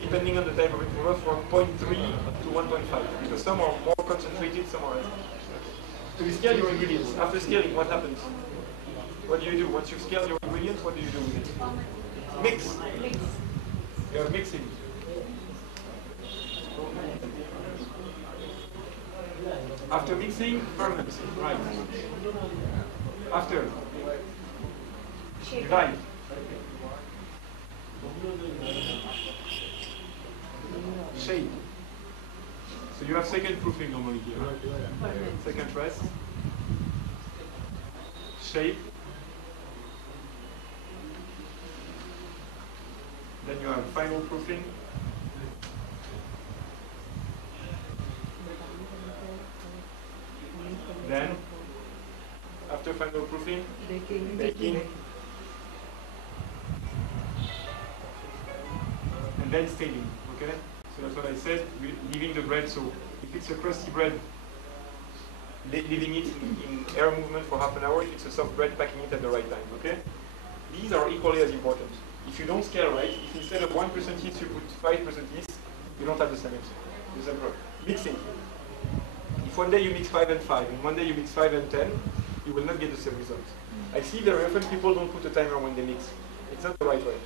depending on the type of improver, from 0.3 to 1.5, because some are more concentrated, some are less. So you scale your ingredients. After scaling, what happens? What do you do? Once you scale your ingredients, what do you do with it? Mix. You're mixing. After mixing, ferment. Right. After, divide. Shape. So you have second proofing normally here. Second rest. Shape. Then you have final proofing. Then, after final proofing, baking. And then staining, okay? So that's what I said, leaving the bread. So if it's a crusty bread, leaving it in air movement for half an hour. If it's a soft bread, packing it at the right time, okay? These are equally as important. If you don't scale right, if instead of 1% yeast you put 5% yeast, you don't have the same answer. The same problem. Mixing. If one day you mix 5 and 5, and one day you mix 5 and 10, you will not get the same result. I see very often people don't put a timer when they mix. It's not the right way.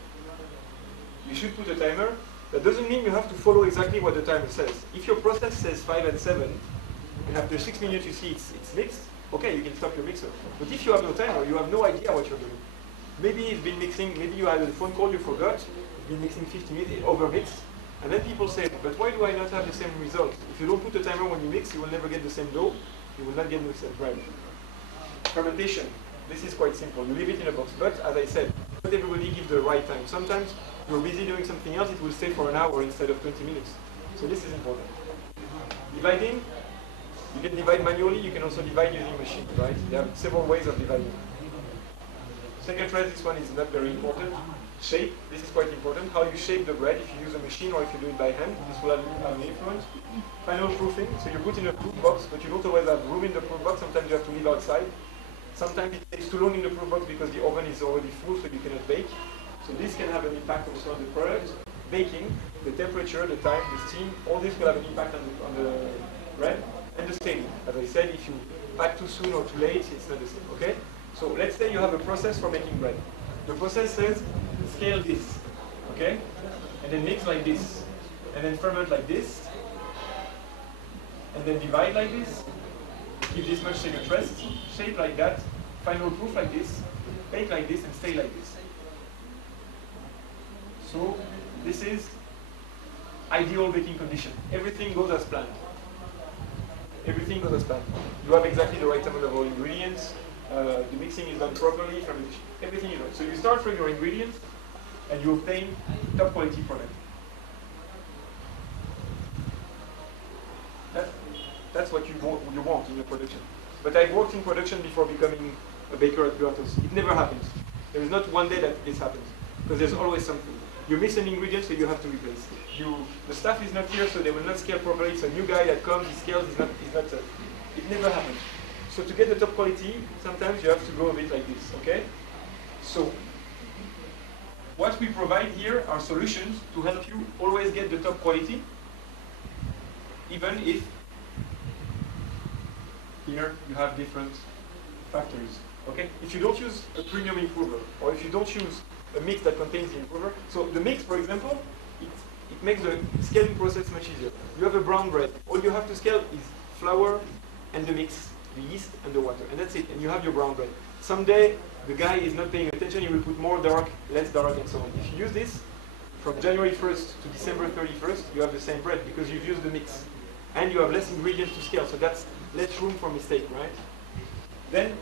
You should put a timer. That doesn't mean you have to follow exactly what the timer says. If your process says 5 and 7, and after 6 minutes you see it's mixed, okay, you can stop your mixer. But if you have no timer, you have no idea what you're doing. Maybe it's been mixing, maybe you had a phone call, you forgot, it's been mixing 50 minutes, it overmixed, and then people say, but why do I not have the same result? If you don't put a timer when you mix, you will never get the same dough, you will not get the same bread. Fermentation, this is quite simple, you leave it in a box, but as I said, not everybody gives the right time. Sometimes you're busy doing something else, it will stay for an hour instead of 20 minutes. So this is important. Dividing, you can divide manually, you can also divide using machine, right? There are several ways of dividing. Second rest, this one is not very important. Shape, this is quite important. How you shape the bread, if you use a machine or if you do it by hand, this will have an influence. Final proofing, so you put in a proof box, but you don't always have room in the proof box. Sometimes you have to leave outside. Sometimes it takes too long in the proof box because the oven is already full, so you cannot bake. So this can have an impact also on the product. Baking, the temperature, the time, the steam, all this will have an impact on the bread. And the staining. As I said, if you pack too soon or too late, it's not the same, okay? So let's say you have a process for making bread. The process says scale this, okay? And then mix like this, and then ferment like this, and then divide like this, give this much second rest, shape like that, final proof like this, bake like this, and stay like this. So this is ideal baking condition. Everything goes as planned. Everything goes as planned. You have exactly the right amount of all ingredients. The mixing is done properly, everything is right. So you start from your ingredients and you obtain top quality product. That's what you want in your production. But I've worked in production before becoming a baker at Puratos. It never happens. There is not one day that this happens, because there's always something. You miss an ingredient, so you have to replace. The staff is not here, so they will not scale properly. It's a new guy that comes, he scales, it never happens. So to get the top quality, sometimes you have to go a bit like this, okay? So what we provide here are solutions to help you always get the top quality, even if here you have different factories, okay? If you don't use a premium improver, or if you don't use a mix that contains the improver, so the mix, for example, it makes the scaling process much easier. You have a brown bread, all you have to scale is flour and the mix, the yeast and the water, and that's it, and you have your brown bread. Someday, the guy is not paying attention, he will put more dark, less dark, and so on. If you use this, from January 1st to December 31st, you have the same bread, because you've used the mix. And you have less ingredients to scale, so that's less room for mistake, right? Then,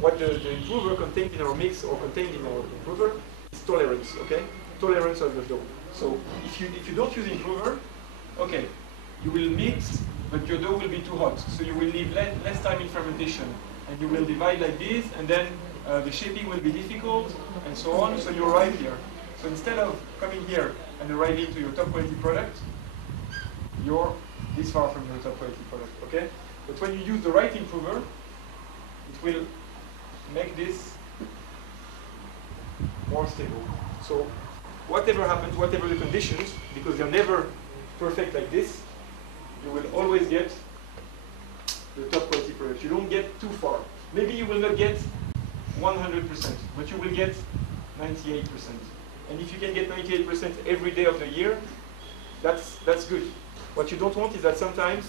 what the improver contains in our mix, or contained in our improver, is tolerance, okay? Tolerance of the dough. So, if you don't use improver, okay, you will mix, but your dough will be too hot. So you will leave less time in fermentation. And you will divide like this, and then the shaping will be difficult, and so on, so you arrive here. So instead of coming here and arriving to your top quality product, you're this far from your top quality product, okay? But when you use the right improver, it will make this more stable. So whatever happens, whatever the conditions, because they're never perfect like this, you will always get the top quality product. You don't get too far. Maybe you will not get 100%, but you will get 98%. And if you can get 98% every day of the year, that's good. What you don't want is that sometimes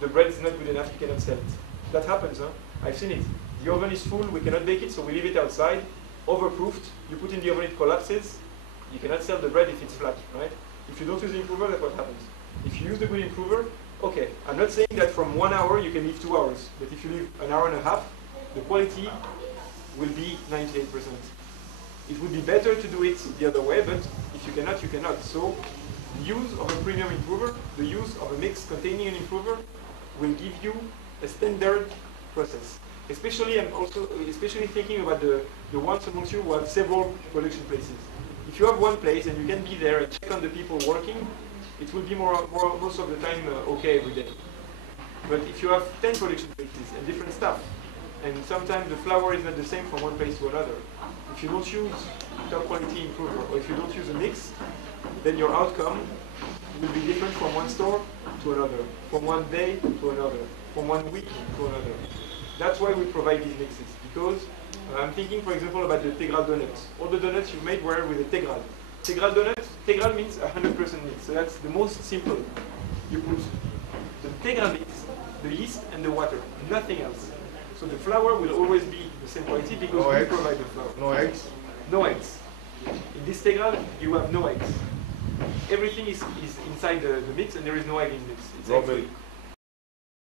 the bread is not good enough, you cannot sell it. That happens, huh? I've seen it. The oven is full, we cannot bake it, so we leave it outside, overproofed. You put in the oven, it collapses. You cannot sell the bread if it's flat, right? If you don't use the improver, that's what happens. If you use the good improver, okay, I'm not saying that from 1 hour you can leave 2 hours, but if you leave an hour and a half, the quality will be 98%. It would be better to do it the other way, but if you cannot, you cannot. So the use of a premium improver, the use of a mix containing an improver will give you a standard process. Especially, I'm also especially thinking about the ones amongst you who have several production places. If you have one place and you can be there and check on the people working, it will be most of the time okay every day. But if you have 10 production places and different stuff, and sometimes the flour is not the same from one place to another, if you don't use top quality improver or if you don't use a mix, then your outcome will be different from one store to another, from one day to another, from 1 week to another. That's why we provide these mixes, because I'm thinking, for example, about the Tegral donuts. All the donuts you made were with a Tegral. Tegral donuts, Tegral means 100% mix, so that's the most simple. You put the Tegral mix, the yeast, and the water, nothing else. So the flour will always be the same quality because we provide the flour. No eggs? No eggs. In this Tegral, you have no eggs. Everything is inside the mix, and there is no egg in the mix. It's Raw egg-free. milk.